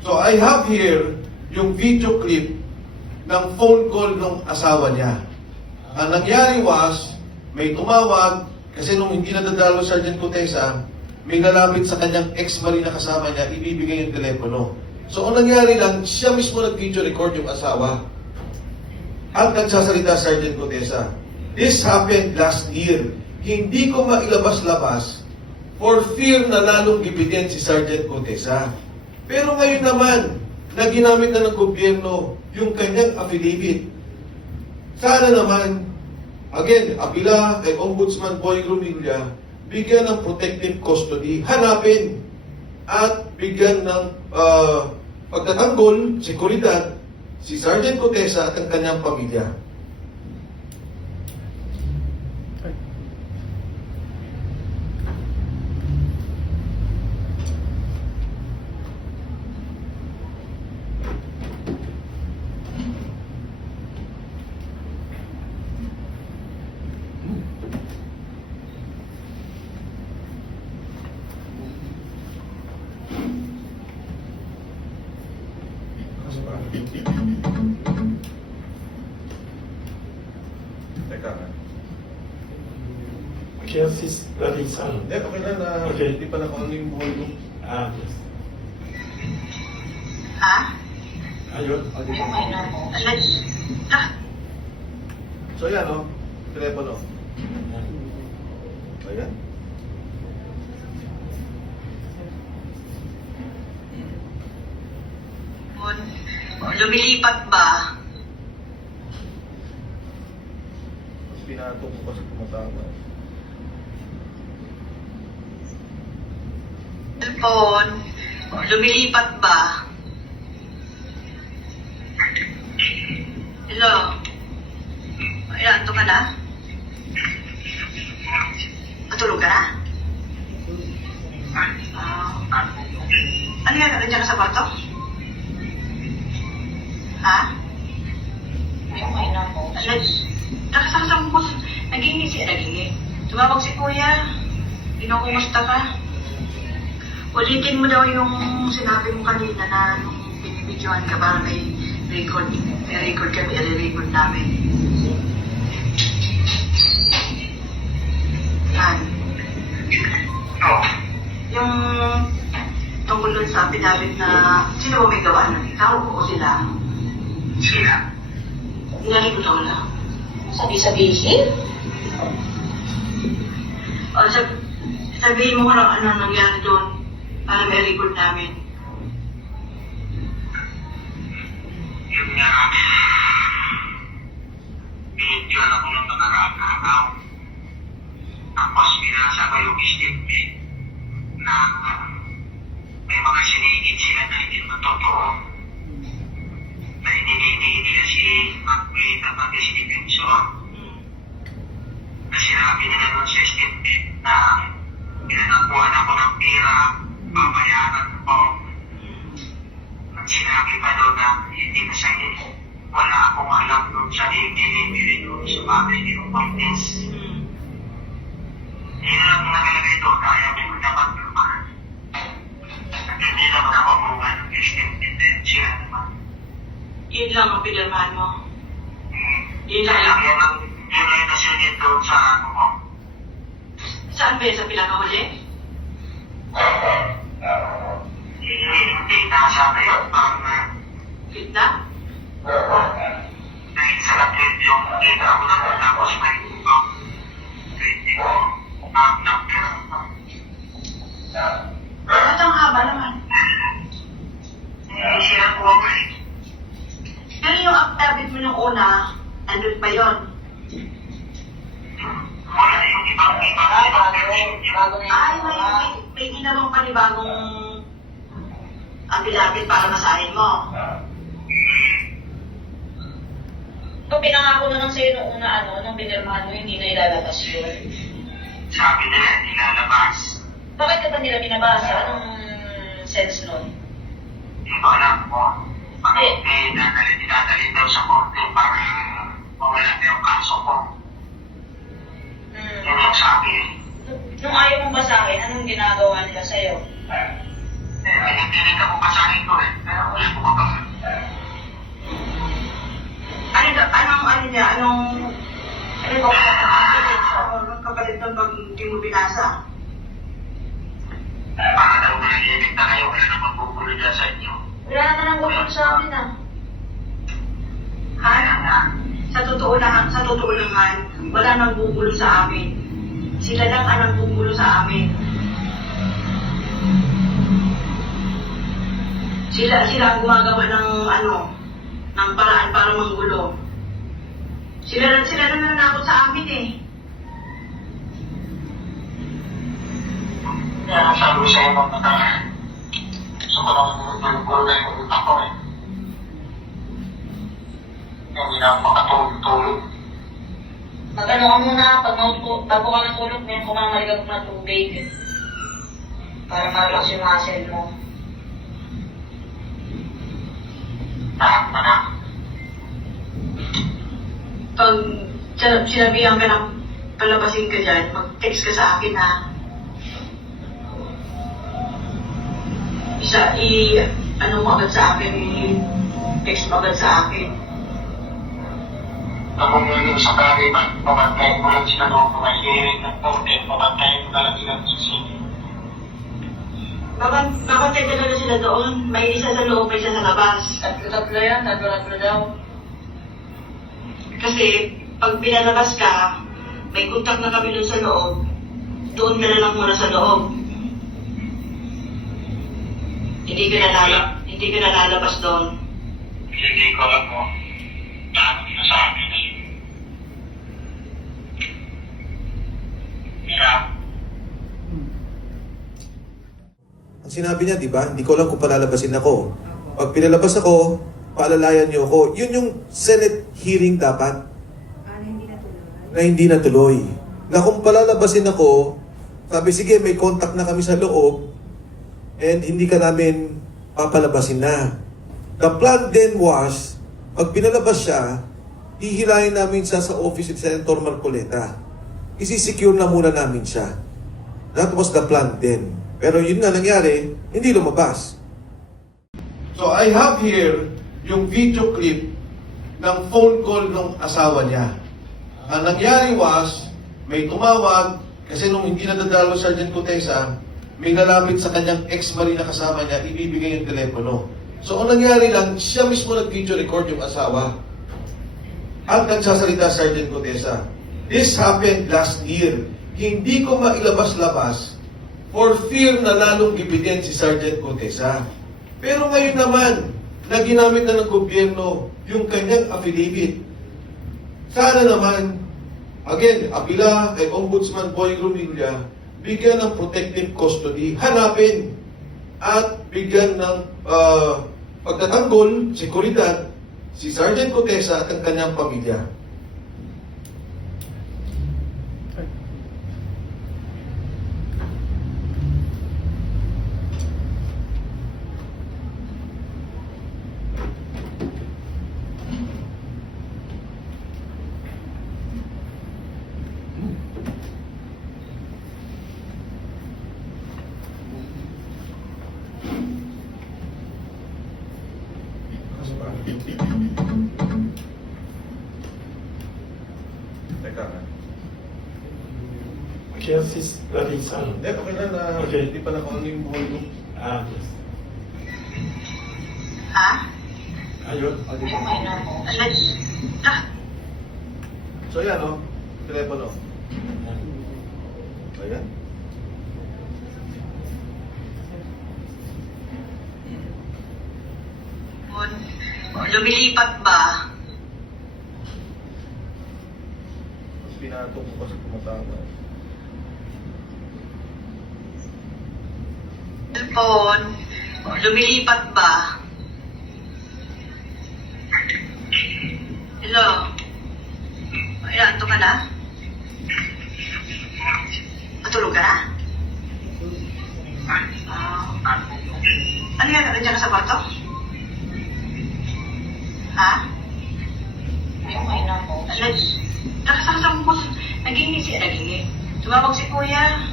So I have here yung video clip ng phone call ng asawa niya. Ang nangyari was, may tumawag, kasi nung hindi nadadalo Sergeant Cotesa, may lalapit sa kanyang ex-marine na kasama niya, ibibigay yung telepono. So ang nangyari lang, siya mismo nag-video record yung asawa. At nagsasalita Sergeant Cotesa. This happened last year. Hindi ko mailabas-labas for fear na lalong gibitin si Sergeant Cotesa. Pero ngayon naman, na ginamit na ng gobyerno yung kanyang affidavit. Sana naman, again, apila kay Ombudsman Boy Rumilla, bigyan ng protective custody, hanapin at bigyan ng pagtatanggol, seguridad, si Sergeant Cotesa at ang kanyang pamilya. Teka. Chelsea's Larissa. Hindi, okay lang na Okay. hindi pa naka-on yung volume. Yes. Ha? Ayun. So yan, no? Telepono. Ayan. Lumilipat ba? Mas pinatong ko kasi tumatama. Cellphone, lumilipat ba? Hello? Ayan, ito ka na? Matulog ka na? Ano yan? Ano dyan ka sa kwarto? Ha? Nakasakasang mo, naging si naging. Tumawag si kuya. Pinakumusta ka? Ulitin mo daw yung sinabi mo kanina na nung binibidyohan ka para may record. May record kami, i-record namin. Yan. Yung tungkol dun sa pinabit na sino ba may gawa nun? Ikaw o sila? Sila. Narinig ko lang. Sabi-sabihin? O, sabihin mo kung ano nangyari doon para may record namin. Yun nga, binigyan ako ng nakaraang tapos binasa ko yung statement na may mga sinigit sila na hindi naman totoo na hindi nila si Macquarie at pati si Defensor na sinabi nila nun sa statement na pinanakuhan ako ng pera, babayaran ko. At sinabi pa doon na hindi na sa'yo, wala akong alam doon sa dinibili doon sa bagay ni Martinez. Yun lang nakalagay doon na ayaw ko dapat naman. At hindi naman ako mga statement din sila naman. Yun lang ang pinirmahan mo. Yun Kaya lang. yun ay nasunod doon sa ano ko. Saan ba yun? Sa pinakahuli? Hindi nasabi yun pang Gitna? dahil sa lapit yung kita ko lang tapos may upang 20 ng pera. Ba't ang haba naman? Hindi sila po ako eh. Pero yung affidavit mo nung una, andun pa yun. Wala yung ibang Bago na Ay, yun. may ginawang panibagong affidavit para masahin mo. So, pinangako na lang sa'yo nung una, nung pinirmahan mo, hindi na ilalabas yun. sabi nila hindi lalabas. Bakit ka ba nila binabasa? Anong sense nun? Hindi ko alam mo. Pag hindi dadalhin daw sa korte para mawala na yung kaso ko. Yun yung sabi. Nung ayaw mong basahin, anong ginagawa nila sa'yo? Pinipilit ako basahin ko eh. Pero gulo dyan sa inyo. Wala naman ang gusto sa amin ah. Sa totoo naman, wala nang gugulo sa amin. Sila lang ang nanggugulo sa amin. Sila ang gumagawa ng paraan para manggulo. Sila lang nanakot sa amin eh. Kaya sabi ko sa'yo nung gusto ko nang gulo na yung utak ko eh. Hindi na ako makatulog-tulog. Mag-ano ka muna, bago ka natulog, may kumamaligag na tubig. Para malakas yung muscle mo. Lahat pa na. Pag sinabihan ka ng palabasin ka dyan, mag-text ka sa akin ha. Ano mo agad sa akin, i-text mo agad sa akin. Kung ngayon sa kari, pamantayin mo lang sila noong mga hearing ng content, pamantayin mo na lang ilang sisili. Babantay talaga sila doon. May isa sa loob, may isa sa labas. Tatlo yan, tatlo daw. Kasi pag pinalabas ka, may kontak na kami doon sa loob. Doon ka na lang muna sa loob. Hindi ka na lalabas doon. Hindi ko alam mo. Paano na sa akin eh. Kaya, Ang sinabi niya, di ba? Hindi ko lang kung palalabasin ako. Pag pinalabas ako, paalalayan niyo ako. Yun yung Senate hearing dapat. Na hindi natuloy. Na kung palalabasin ako, sabi, sige, may contact na kami sa loob, and hindi ka namin papalabasin na. The plan then was, pag pinalabas siya, hihilahin namin siya sa office ni Senator Marcoleta. Isisecure na muna namin siya. That was the plan then. Pero yun na nangyari, hindi lumabas. So I have here yung video clip ng phone call ng asawa niya. Ang nangyari was, may tumawag, kasi nung hindi nadadalo Sergeant Cotesa, may nalapit sa kanyang ex-marine na kasama niya, ibibigay yung telepono. So ang nangyari lang, siya mismo nag-video record yung asawa. At nagsasalita Sergeant Cotesa. This happened last year. Hindi ko mailabas-labas for fear na lalong gibigyan si Sergeant Cotesa. Pero ngayon naman, na ginamit na ng gobyerno yung kanyang affidavit. Sana naman, again, apila kay Ombudsman Boy Rumilla, bigyan ng protective custody, hanapin at bigyan ng pagtatanggol, seguridad, si Sergeant Cotesa at ang kanyang pamilya. Teka. Kaya sis Larissa. Hindi, okay na Okay. hindi pa nakaano yung buhay mo. Yes. Ha? Ayun. So yan o, telepono. Ayan. Lumilipat ba? Mas pinatok ko kasi tumatama. Cellphone. Lumilipat ba? Hello? Ayan, ito ka na? Matulog ka na? Ano yan? Nandiyan ka sa kwarto? Ha? Okay na po. Nakasakasama mo. Nagingi. Tumawag si Kuya.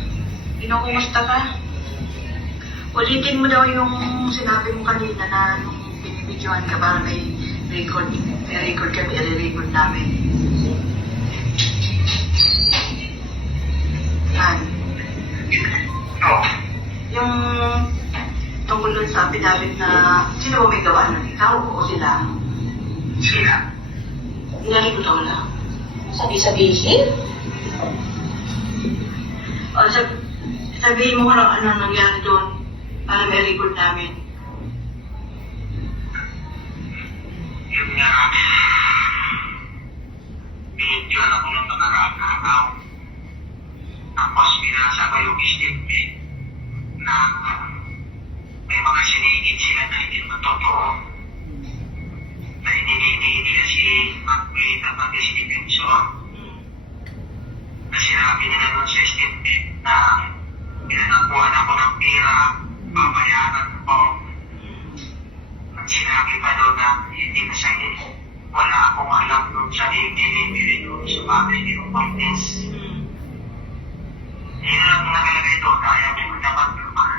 Kinukumusta ka? Ulitin mo daw yung sinabi mo kanina na nung binibidyohan ka para may record. May record kami, i-record namin. Yan. oh, Yung tungkol dun sa pinabit na sino ba may gawa nun? Ikaw o sila? Sila. Narinig ko daw lang. Sabi-sabihin? O sabihin mo kung ano nangyari doon para may record namin. Yun nga. Binidyoan ako ng nakaraang araw. Tapos binasa ko yung statement na may mga sinigit sila na hindi naman totoo. Na ininindi nila si McQueen at pati si Defensor. Na sinabi nila doon sa statement na pinanakuhan ako ng pera, babayaran ko. At sinabi pa doon na hindi na sa wala akong alam doon sa delivery doon sa bahay ni Martes. Yun lang ang nakalagay doon na ayaw ko dapat naman.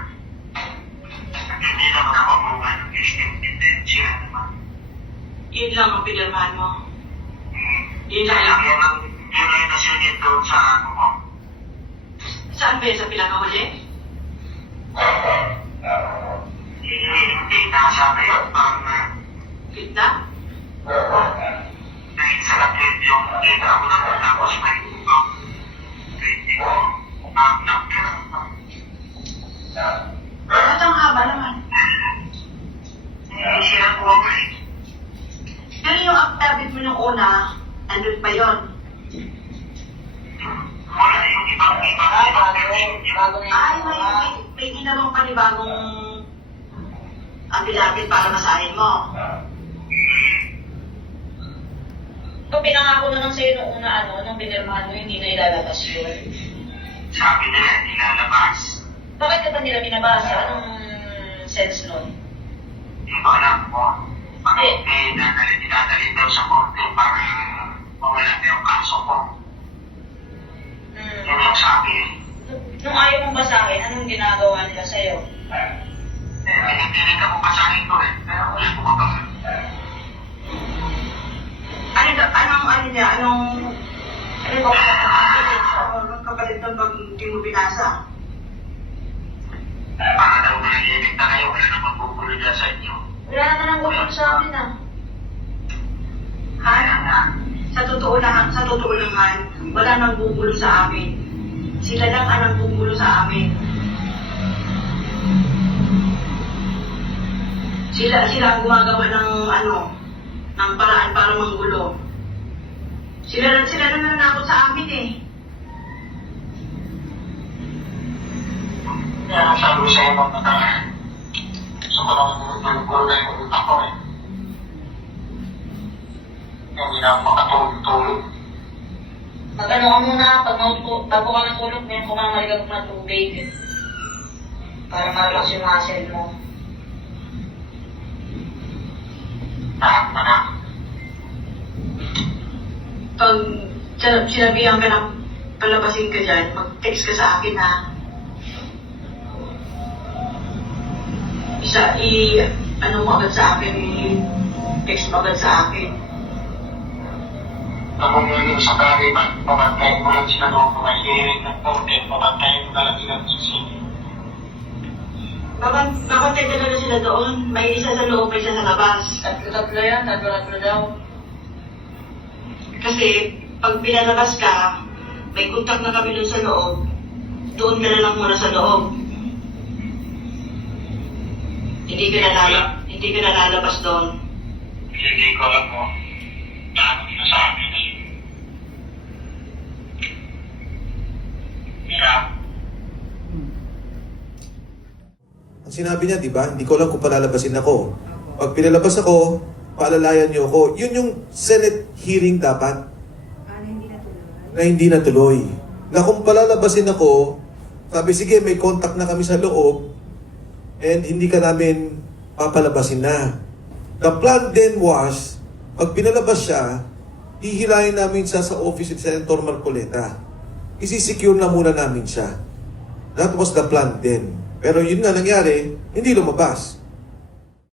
At hindi naman ako bunga ng statement din sila naman. Yun lang ang pinirmahan mo. Yun Kaya lang. yun ang nasunod doon sa ano ko. Saan ba yun? Sa pinakahuli? Hindi nasabi ang Gitna? dahil sa lapit yung kita ko na tapos may ibang pwede ko ng pera. Ba't ang haba naman? Hindi sila ko eh. Pero yung affidavit mo nung una, andun pa yun. Wala yung ibang Bago na Ay, yun. may ginawang panibagong affidavit para masahin mo. Ito, pinangako na lang sa'yo nung una, nung binirmahan mo, hindi na ilalabas yun. sabi nila hindi lalabas. Bakit ka ba nila binabasa? Anong sense nun? Hindi ko alam mo. Dadalhin daw sa korte para mawala na yung kaso ko. Yun yung sabi. Nung ayaw mong basahin, anong ginagawa nila sa'yo? Pinipilit ako basahin ko eh. Pero wala ko mabasa. Anong kapalit ng pag hindi mo binasa? Para daw nahihimik na kayo, wala namang bubulo dyan sa inyo. Wala naman ang gupon sa amin Sa totoo naman, wala nang bubulo sa amin. Sila lang ang nangbubulo sa amin. Sila ang gumagawa ng paraan para manggulo. Sila lang nananakot sa amin eh. Kaya sabi ko sa'yo mga nakaraan. Gusto ko lang yung na yung utak ko eh. Hindi na ako makatulog-tulog. Mag-ano ka muna, bago ka natulog, may kumamalig ako ng tubig. Para ma-relax yung muscle mo. Lahat pa na. Pag sinabihan ka ng palabasin ka dyan, mag-text ka sa akin ha. Ano mo agad sa akin, text mo agad sa akin. Ako ngayon sa kariban, pamantayin ko lang sila doon kung may hearing ng korte, pamantayin ko na lang sila ng sini. Babantay talaga sila doon. May isa sa loob, may isa sa labas. Tatlo yan, tatlo daw. Kasi pag pinalabas ka, may contact na kami doon sa loob. Doon ka na lang muna sa loob. Hindi ka na lalabas doon. Hindi ko alam mo. Dami na sa amin. Yeah. Ang sinabi niya, di ba? Hindi ko alam kung palalabasin ako. Pag pinalabas ako, paalalayan niyo ako. Yun yung Senate hearing dapat. Na hindi natuloy. Na kung palalabasin ako, sabi, sige, may contact na kami sa loob, and hindi ka namin papalabasin na. The plan then was, pag pinalabas siya, hihilahin namin siya sa office ni Senator Marcoleta. Isisecure na muna namin siya. That was the plan then. Pero yun nga nangyari, hindi lumabas.